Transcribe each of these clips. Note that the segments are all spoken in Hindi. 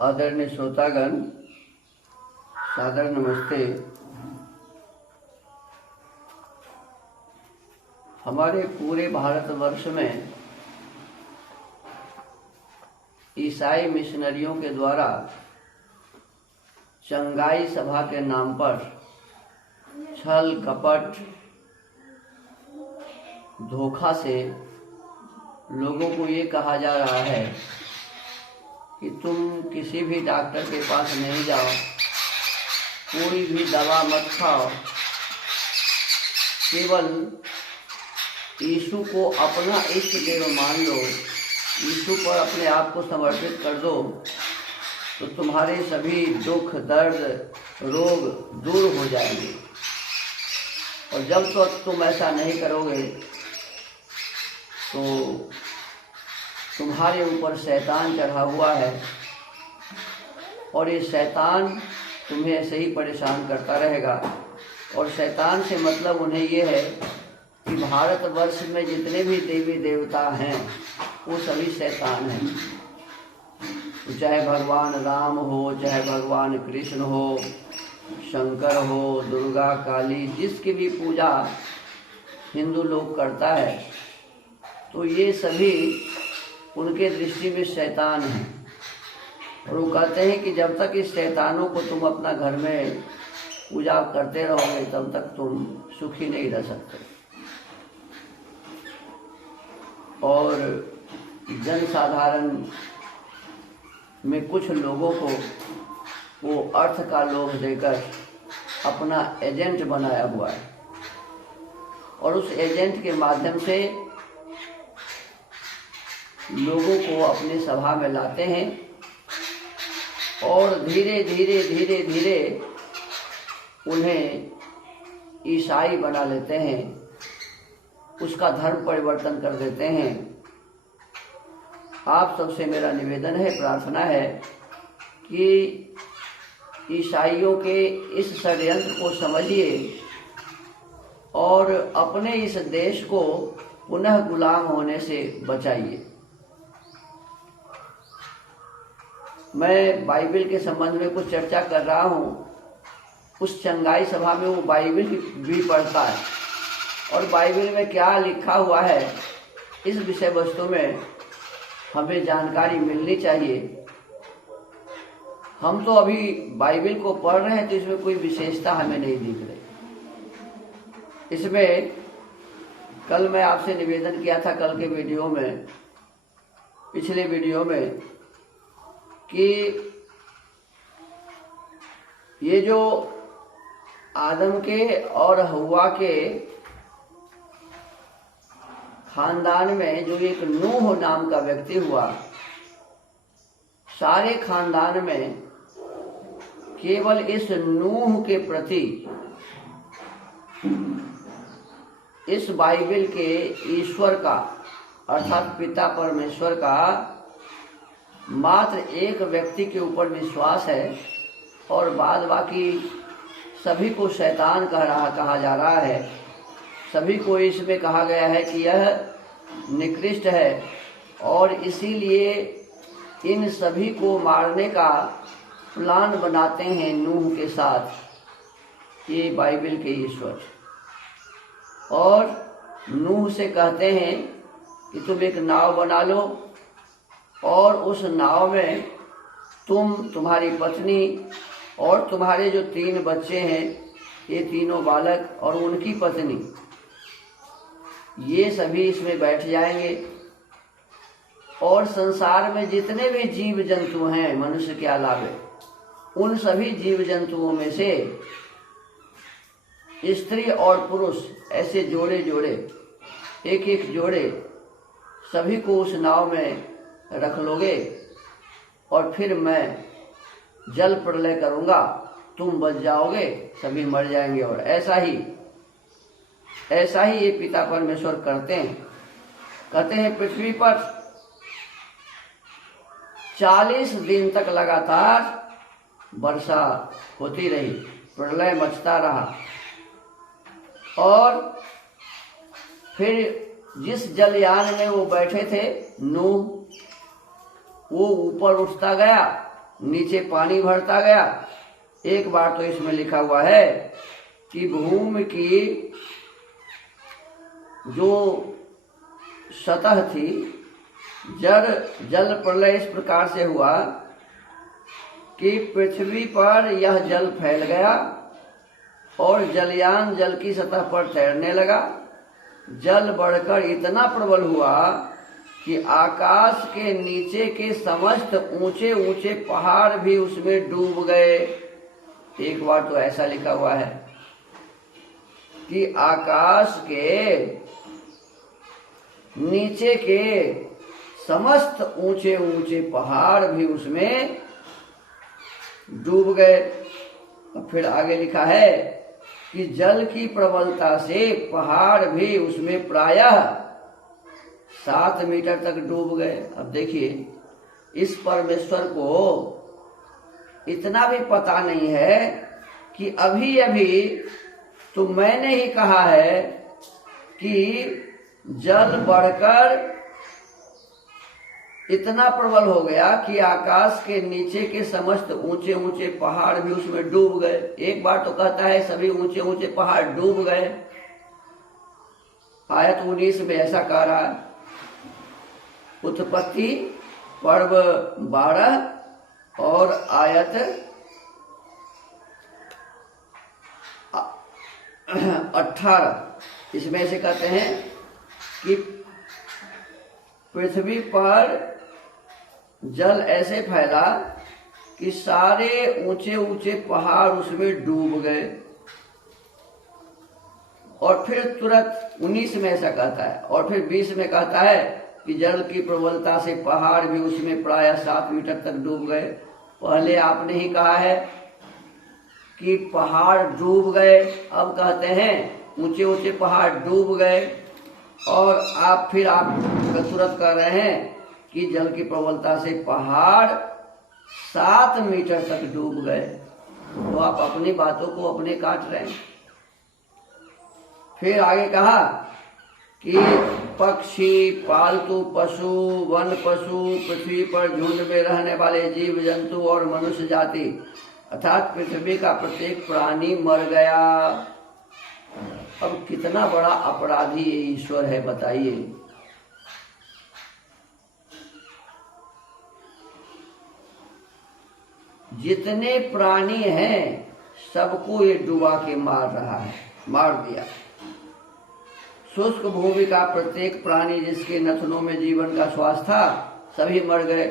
आदरणीय श्रोतागण, सादर नमस्ते। हमारे पूरे भारतवर्ष में ईसाई मिशनरियों के द्वारा चंगाई सभा के नाम पर छल कपट धोखा से लोगों को ये कहा जा रहा है कि तुम किसी भी डॉक्टर के पास नहीं जाओ, कोई भी दवा मत खाओ, केवल यीशु को अपना इष्ट देव मान लो, यीशु पर अपने आप को समर्पित कर दो, तो तुम्हारे सभी दुख दर्द रोग दूर हो जाएंगे। और जब तक तुम ऐसा नहीं करोगे तो तुम्हारे ऊपर शैतान चढ़ा हुआ है और ये शैतान तुम्हें ऐसे ही परेशान करता रहेगा। और शैतान से मतलब उन्हें ये है कि भारतवर्ष में जितने भी देवी देवता हैं वो सभी शैतान हैं। चाहे भगवान राम हो, चाहे भगवान कृष्ण हो, शंकर हो, दुर्गा काली, जिसकी भी पूजा हिंदू लोग करता है तो ये सभी उनके दृष्टि में शैतान हैं। और वो कहते हैं कि जब तक इस शैतानों को तुम अपना घर में पूजा करते रहोगे तब तक तुम सुखी नहीं रह सकते। और जन साधारण में कुछ लोगों को वो अर्थ का लोभ देकर अपना एजेंट बनाया हुआ है और उस एजेंट के माध्यम से लोगों को अपनी सभा में लाते हैं और धीरे धीरे धीरे धीरे उन्हें ईसाई बना लेते हैं, उसका धर्म परिवर्तन कर देते हैं। आप सबसे मेरा निवेदन है, प्रार्थना है कि ईसाइयों के इस षड्यंत्र को समझिए और अपने इस देश को पुनः गुलाम होने से बचाइए। मैं बाइबल के संबंध में कुछ चर्चा कर रहा हूँ। उस चंगाई सभा में वो बाइबल भी पढ़ता है और बाइबल में क्या लिखा हुआ है इस विषय वस्तु में हमें जानकारी मिलनी चाहिए। हम तो अभी बाइबल को पढ़ रहे हैं तो इसमें कोई विशेषता हमें नहीं दिख रही। इसमें कल मैं आपसे निवेदन किया था, कल के वीडियो में, पिछले वीडियो में, कि ये जो आदम के और हव्वा के खानदान में जो एक नूह नाम का व्यक्ति हुआ, सारे खानदान में केवल इस नूह के प्रति इस बाइबल के ईश्वर का अर्थात पिता परमेश्वर का मात्र एक व्यक्ति के ऊपर विश्वास है और बाद बाकी सभी को शैतान कहा जा रहा है। सभी को इसमें कहा गया है कि यह निकृष्ट है और इसीलिए इन सभी को मारने का प्लान बनाते हैं नूह के साथ ये बाइबल के ईश्वर। और नूह से कहते हैं कि तुम एक नाव बना लो और उस नाव में तुम, तुम्हारी पत्नी और तुम्हारे जो 3 बच्चे हैं, ये तीनों बालक और उनकी पत्नी, ये सभी इसमें बैठ जाएंगे और संसार में जितने भी जीव जंतु हैं मनुष्य के अलावे, उन सभी जीव जंतुओं में से स्त्री और पुरुष ऐसे जोड़े जोड़े, एक एक जोड़े, सभी को उस नाव में रख लोगे और फिर मैं जल प्रलय करूंगा, तुम बच जाओगे, सभी मर जाएंगे। और ऐसा ही ये पिता परमेश्वर करते हैं। कहते हैं पृथ्वी पर 40 दिन तक लगातार वर्षा होती रही, प्रलय मचता रहा और फिर जिस जलयान में वो बैठे थे नूह, वो ऊपर उठता गया नीचे पानी भरता गया। एक बार तो इसमें लिखा हुआ है कि भूमि की जो सतह थी, जल प्रलय इस प्रकार से हुआ कि पृथ्वी पर यह जल फैल गया और जलयान जल की सतह पर तैरने लगा। जल बढ़कर इतना प्रबल हुआ कि आकाश के नीचे के समस्त ऊंचे ऊंचे पहाड़ भी उसमें डूब गए। एक बार तो ऐसा लिखा हुआ है कि आकाश के नीचे के समस्त ऊंचे ऊंचे पहाड़ भी उसमें डूब गए। और फिर आगे लिखा है कि जल की प्रबलता से पहाड़ भी उसमें प्रायः 7 मीटर तक डूब गए। अब देखिए, इस परमेश्वर को इतना भी पता नहीं है कि अभी अभी तो मैंने ही कहा है कि जल बढ़कर इतना प्रबल हो गया कि आकाश के नीचे के समस्त ऊंचे ऊंचे पहाड़ भी उसमें डूब गए। एक बार तो कहता है सभी ऊंचे ऊंचे पहाड़ डूब गए। आयत 19 में ऐसा कह रहा है। उत्पत्ति पर्व 12 और आयत 18, इसमें से कहते हैं कि पृथ्वी पर जल ऐसे फैला कि सारे ऊंचे ऊंचे पहाड़ उसमें डूब गए। और फिर तुरंत 19 में ऐसा कहता है, और फिर 20 में कहता है कि जल की प्रबलता से पहाड़ भी उसमें प्रायः 7 मीटर तक डूब गए। पहले आपने ही कहा है कि पहाड़ डूब गए, अब कहते हैं ऊंचे ऊंचे पहाड़ डूब गए। और आप तुरंत कह रहे हैं कि जल की प्रबलता से पहाड़ 7 मीटर तक डूब गए। तो आप अपनी बातों को अपने काट रहे हैं। फिर आगे कहा कि पक्षी, पालतू पशु, वन पशु, पृथ्वी पर झुंड में रहने वाले जीव जंतु और मनुष्य जाति अर्थात पृथ्वी का प्रत्येक प्राणी मर गया। अब कितना बड़ा अपराधी ये ईश्वर है, बताइए। जितने प्राणी हैं सबको ये डुबा के मार रहा है, मार दिया। शुष्क भूमि का प्रत्येक प्राणी जिसके नथनों में जीवन का श्वास था, सभी मर गए।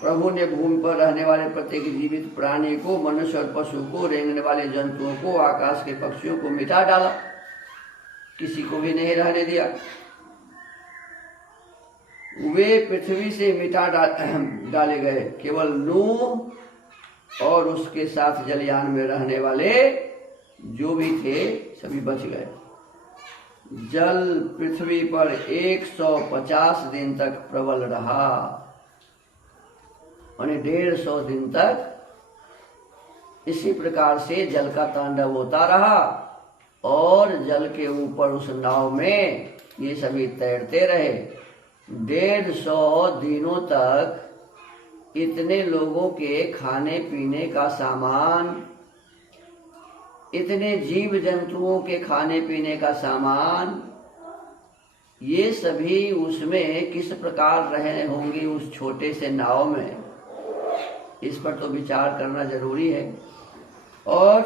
प्रभु ने भूमि पर रहने वाले प्रत्येक जीवित प्राणी को, मनुष्य और पशु को, रेंगने वाले जंतुओं को, आकाश के पक्षियों को मिटा डाला, किसी को भी नहीं रहने दिया। वे पृथ्वी से मिटा डाले गए। केवल नूह और उसके साथ जलयान में रहने वाले जो भी थे सभी बच गए। जल पृथ्वी पर 150 दिन तक प्रबल रहा, यानी 150 दिन तक इसी प्रकार से जल का तांडव होता रहा। और जल के ऊपर उस नाव में ये सभी तैरते रहे। 150 दिनों तक इतने लोगों के खाने पीने का सामान, इतने जीव जंतुओं के खाने पीने का सामान, ये सभी उसमें किस प्रकार रहे होंगे उस छोटे से नाव में, इस पर तो विचार करना जरूरी है। और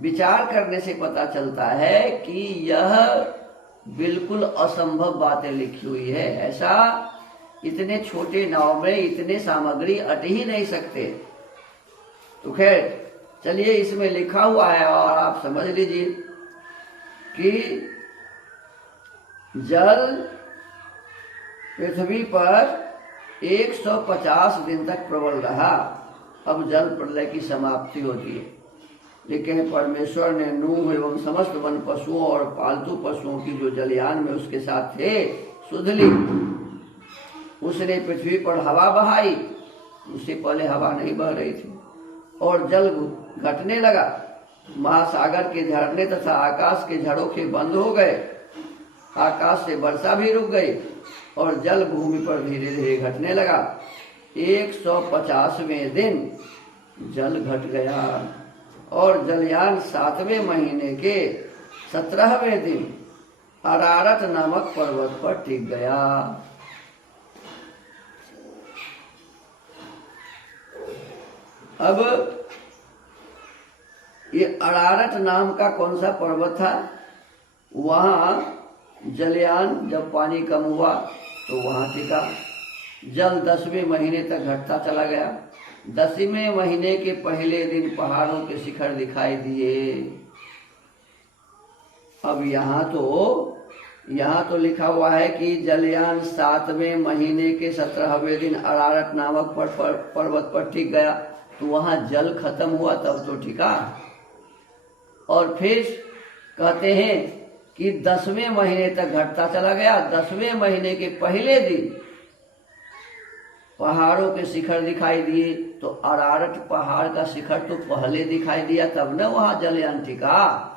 विचार करने से पता चलता है कि यह बिल्कुल असंभव बातें लिखी हुई है। ऐसा इतने छोटे नाव में इतने सामग्री अट ही नहीं सकते। तो खैर चलिए, इसमें लिखा हुआ है और आप समझ लीजिए कि जल पृथ्वी पर 150 दिन तक प्रबल रहा। अब जल प्रलय की समाप्ति होती है, लेकिन परमेश्वर ने नूह एवं समस्त वन पशुओं और पालतू पशुओं की जो जलयान में उसके साथ थे सुध ली। उसने पृथ्वी पर हवा बहाई, उससे पहले हवा नहीं बह रही थी, और जल घटने लगा। महासागर के झरने तथा आकाश के झरोखे बंद हो गए। आकाश से वर्षा भी रुक गई और जल भूमि पर धीरे धीरे घटने लगा। 150वें दिन जल घट गया और जलयान 7वें महीने के 17वें दिन अरारत नामक पर्वत पर टिक गया। अब ये अरारत नाम का कौन सा पर्वत था? वहां जलयान जब पानी कम हुआ तो वहां टिका। जल 10वें महीने तक घटता चला गया। 10वें महीने के पहले दिन पहाड़ों के शिखर दिखाई दिए। अब यहाँ तो लिखा हुआ है कि जलयान 7वें महीने के 17वें दिन अरारत नामक पर्वत पर टिक गया, तो वहां जल खत्म हुआ तब तो टिका। और फिर कहते हैं कि 10वें महीने तक घटता चला गया। 10वें महीने के पहले दिन पहाड़ों के शिखर दिखाई दिए, तो अरारत पहाड़ का शिखर तो पहले दिखाई दिया, तब न वहां जलयान टिका।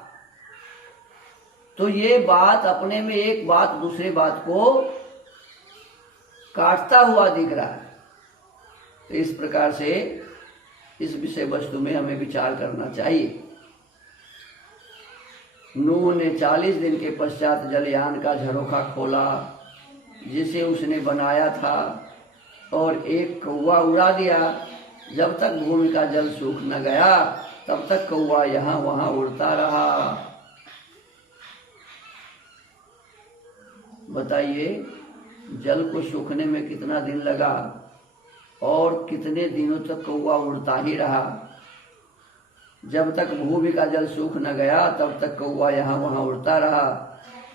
तो ये बात अपने में एक बात दूसरे बात को काटता हुआ दिख रहा है। तो इस प्रकार से इस विषय वस्तु में हमें विचार करना चाहिए। नूह ने 40 दिन के पश्चात जलयान का झरोखा खोला जिसे उसने बनाया था और एक कौवा उड़ा दिया। जब तक भूमि का जल सूख न गया तब तक कौवा यहाँ वहां उड़ता रहा। बताइए, जल को सूखने में कितना दिन लगा और कितने दिनों तक कौवा उड़ता ही रहा। जब तक भूमि का जल सूख न गया तब तक कौवा यहाँ वहां उड़ता रहा।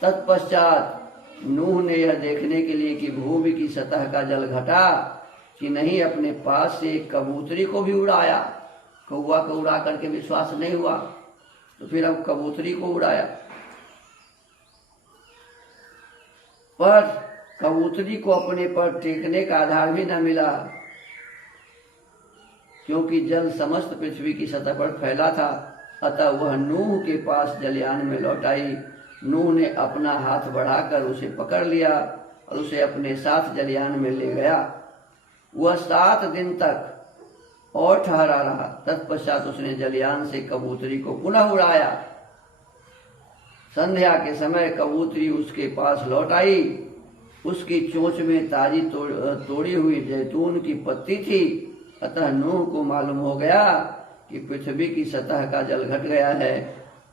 तत्पश्चात नूह ने यह देखने के लिए कि भूमि की सतह का जल घटा कि नहीं, अपने पास से एक कबूतरी को भी उड़ाया। कौवा को उड़ा करके विश्वास नहीं हुआ, तो फिर अब कबूतरी को उड़ाया। पर कबूतरी को अपने पर टेकने का आधार भी न मिला, क्योंकि जल समस्त पृथ्वी की सतह पर फैला था। अतः वह नूह के पास जलयान में लौट आई। नूह ने अपना हाथ बढ़ाकर उसे पकड़ लिया और उसे अपने साथ जलयान में ले गया। वह 7 दिन तक और ठहरा रहा। तत्पश्चात उसने जलयान से कबूतरी को पुनः उड़ाया। संध्या के समय कबूतरी उसके पास लौट आई। उसकी चोंच में ताजी तोड़ी हुई जैतून की पत्ती थी। अतः नूह को मालूम हो गया कि पृथ्वी की सतह का जल घट गया है।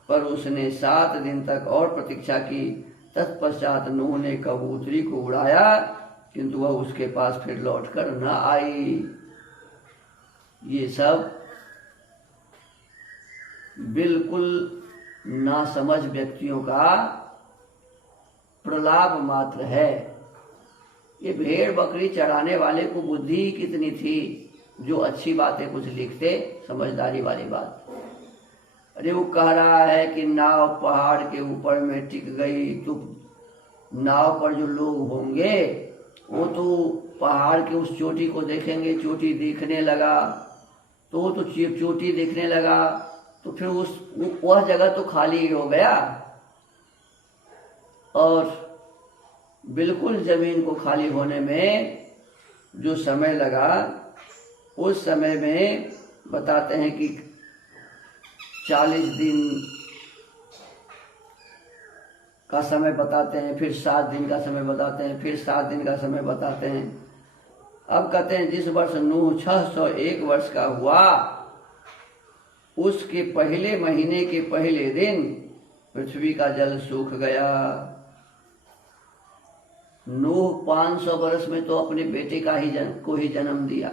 पर उसने 7 दिन तक और प्रतीक्षा की। तत्पश्चात नूह ने कबूतरी को उड़ाया, किंतु वह उसके पास फिर लौटकर न आई। ये सब बिल्कुल नासमझ व्यक्तियों का प्रलाप मात्र है। ये भेड़ बकरी चढ़ाने वाले को बुद्धि कितनी थी जो अच्छी बातें कुछ लिखते, समझदारी वाली बात। अरे वो कह रहा है कि नाव पहाड़ के ऊपर में टिक गई, तो नाव पर जो लोग होंगे वो तो पहाड़ के उस चोटी को देखेंगे। चोटी देखने लगा तो वो तो चोटी देखने लगा, तो फिर वह जगह तो खाली ही हो गया। और बिल्कुल जमीन को खाली होने में जो समय लगा, उस समय में बताते हैं कि 40 दिन का समय बताते हैं, फिर 7 दिन का समय बताते हैं, फिर 7 दिन का समय बताते हैं। अब कहते हैं जिस वर्ष नूह 601 वर्ष का हुआ, उसके पहले महीने के पहले दिन पृथ्वी का जल सूख गया। नूह 500 वर्ष में तो अपने बेटे को ही जन्म दिया,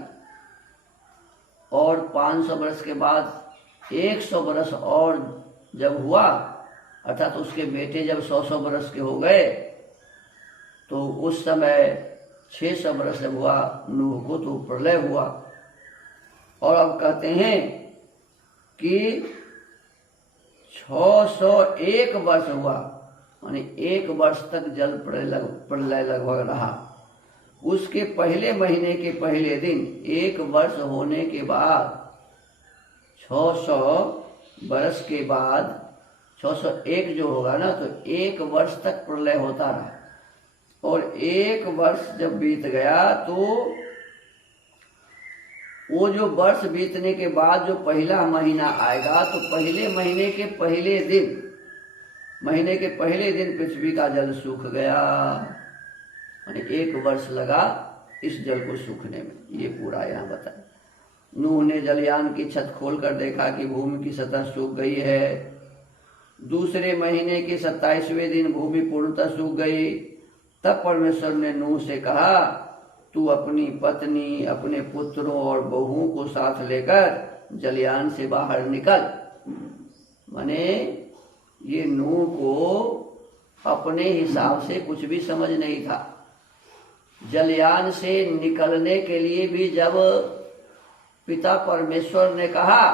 और 500 वर्ष के बाद 100 वर्ष और जब हुआ, अर्थात उसके बेटे जब 100 वर्ष के हो गए, तो उस समय 600 वर्ष जब हुआ नूह को, तो प्रलय हुआ। और अब कहते हैं कि 601 वर्ष हुआ, यानी 1 वर्ष तक जल प्रलय लगभग रहा। उसके पहले महीने के पहले दिन 1 वर्ष होने के बाद 600 वर्ष के बाद 601 जो होगा ना, तो 1 वर्ष तक प्रलय होता रहा। और 1 वर्ष जब बीत गया तो वो जो वर्ष बीतने के बाद जो पहला महीना आएगा तो पहले महीने के पहले दिन पृथ्वी का जल सूख गया। यानी 1 वर्ष लगा इस जल को सूखने में। ये पूरा यहाँ बताया। नूह ने जलयान की छत खोलकर देखा कि भूमि की सतह सूख गई है। दूसरे महीने के 27वें दिन भूमि पूर्णतः सूख गई। तब परमेश्वर ने नूह से कहा, तू अपनी पत्नी, अपने पुत्रों और बहुओं को साथ लेकर जलयान से बाहर निकल। माने ये नूह को अपने हिसाब से कुछ भी समझ नहीं था। जलयान से निकलने के लिए भी जब पिता परमेश्वर ने कहा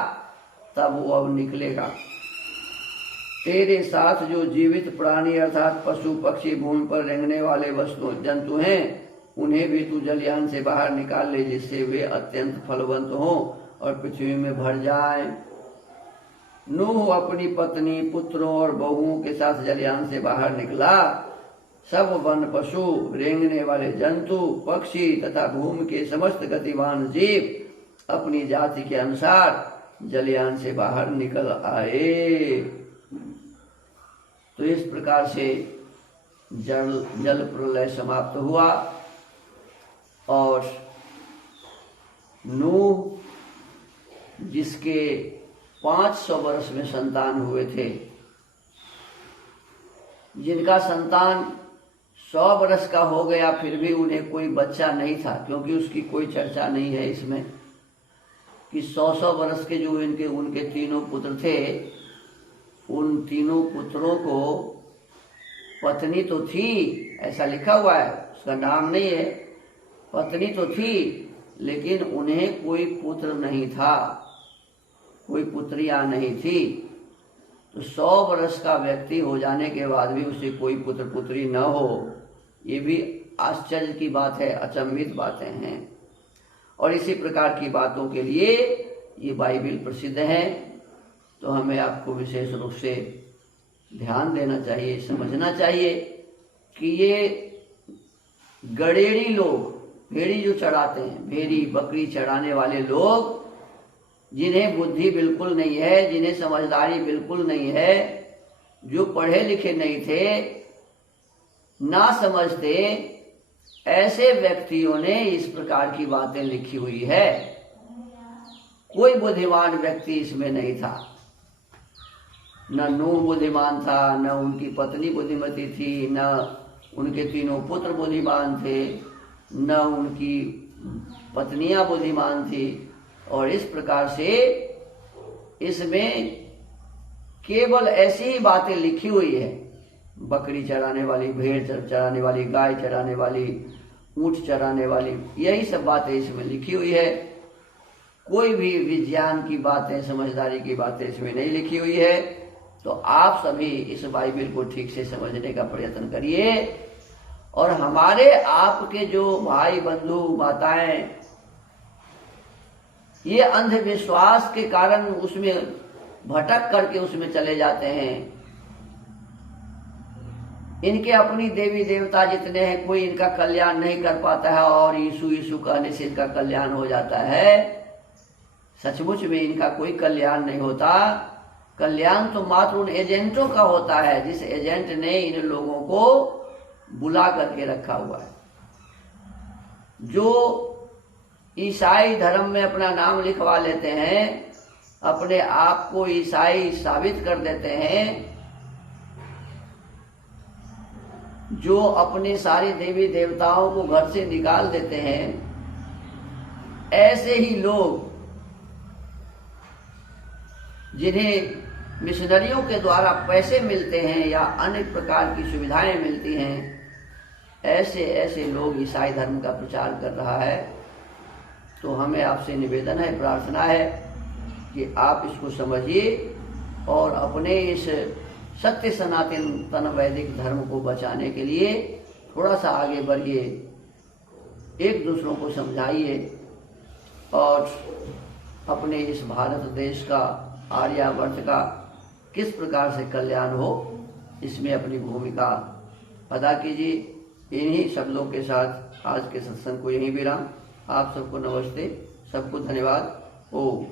तब वो अब निकलेगा। तेरे साथ जो जीवित प्राणी अर्थात पशु पक्षी, भूमि पर रेंगने वाले वस्तु जंतु हैं, उन्हें भी तू जलयान से बाहर निकाल ले, जिससे वे अत्यंत फलवंत हों और पृथ्वी में भर जाएं। नूह अपनी पत्नी, पुत्रों और बहुओं के साथ जलयान से बाहर निकला। सब वन पशु, रेंगने वाले जंतु, पक्षी तथा भूमि के समस्त गतिवान जीव अपनी जाति के अनुसार जलयान से बाहर निकल आए। तो इस प्रकार से जल प्रलय समाप्त हुआ और नूह जिसके 500 वर्ष में संतान हुए थे, जिनका संतान 100 वर्ष का हो गया फिर भी उन्हें कोई बच्चा नहीं था, क्योंकि उसकी कोई चर्चा नहीं है इसमें कि 100 वर्ष के जो उनके तीनों पुत्र थे, उन तीनों पुत्रों को पत्नी तो थी, ऐसा लिखा हुआ है, उसका नाम नहीं है, पत्नी तो थी लेकिन उन्हें कोई पुत्र नहीं था, कोई पुत्रियां नहीं थी। तो 100 वर्ष का व्यक्ति हो जाने के बाद भी उसे कोई पुत्र पुत्री न हो, ये भी आश्चर्य की बात है, अचंभित बातें हैं। और इसी प्रकार की बातों के लिए ये बाइबिल प्रसिद्ध है। तो हमें आपको विशेष रूप से ध्यान देना चाहिए, समझना चाहिए कि ये गड़ेड़ी लोग, भेड़ी जो चढ़ाते हैं, भेड़ी बकरी चढ़ाने वाले लोग, जिन्हें बुद्धि बिल्कुल नहीं है, जिन्हें समझदारी बिल्कुल नहीं है, जो पढ़े लिखे नहीं थे, ना समझते, ऐसे व्यक्तियों ने इस प्रकार की बातें लिखी हुई है। कोई बुद्धिमान व्यक्ति इसमें नहीं था। न नूह बुद्धिमान था, न उनकी पत्नी बुद्धिमती थी, न उनके तीनों पुत्र बुद्धिमान थे, न उनकी पत्नियां बुद्धिमान थी। और इस प्रकार से इसमें केवल ऐसी ही बातें लिखी हुई है, बकरी चराने वाली, भेड़ चराने वाली, गाय चराने वाली, ऊंट चराने वाली, यही सब बातें इसमें लिखी हुई है। कोई भी विज्ञान की बातें, समझदारी की बातें इसमें नहीं लिखी हुई है। तो आप सभी इस बाइबिल को ठीक से समझने का प्रयत्न करिए। और हमारे आपके जो भाई बंधु माताएं ये अंधविश्वास के कारण उसमें भटक करके उसमें चले जाते हैं। इनके अपनी देवी देवता जितने हैं, कोई इनका कल्याण नहीं कर पाता है और यीशु कहने से इनका कल्याण हो जाता है। सचमुच में इनका कोई कल्याण नहीं होता। कल्याण तो मात्र उन एजेंटों का होता है जिस एजेंट ने इन लोगों को बुला करके रखा हुआ है। जो ईसाई धर्म में अपना नाम लिखवा लेते हैं, अपने आप को ईसाई साबित कर देते हैं, जो अपने सारे देवी देवताओं को घर से निकाल देते हैं, ऐसे ही लोग जिन्हें मिशनरियों के द्वारा पैसे मिलते हैं या अन्य प्रकार की सुविधाएं मिलती हैं, ऐसे ऐसे लोग ईसाई धर्म का प्रचार कर रहा है। तो हमें आपसे निवेदन है, प्रार्थना है कि आप इसको समझिए और अपने इस सत्य सनातन वैदिक धर्म को बचाने के लिए थोड़ा सा आगे बढ़िए, एक दूसरों को समझाइए और अपने इस भारत देश का, आर्यावर्त का किस प्रकार से कल्याण हो, इसमें अपनी भूमिका अदा कीजिए। इन्हीं शब्दों के साथ आज के सत्संग को यहीं विराम। आप सबको नमस्ते। सबको धन्यवाद। ओम।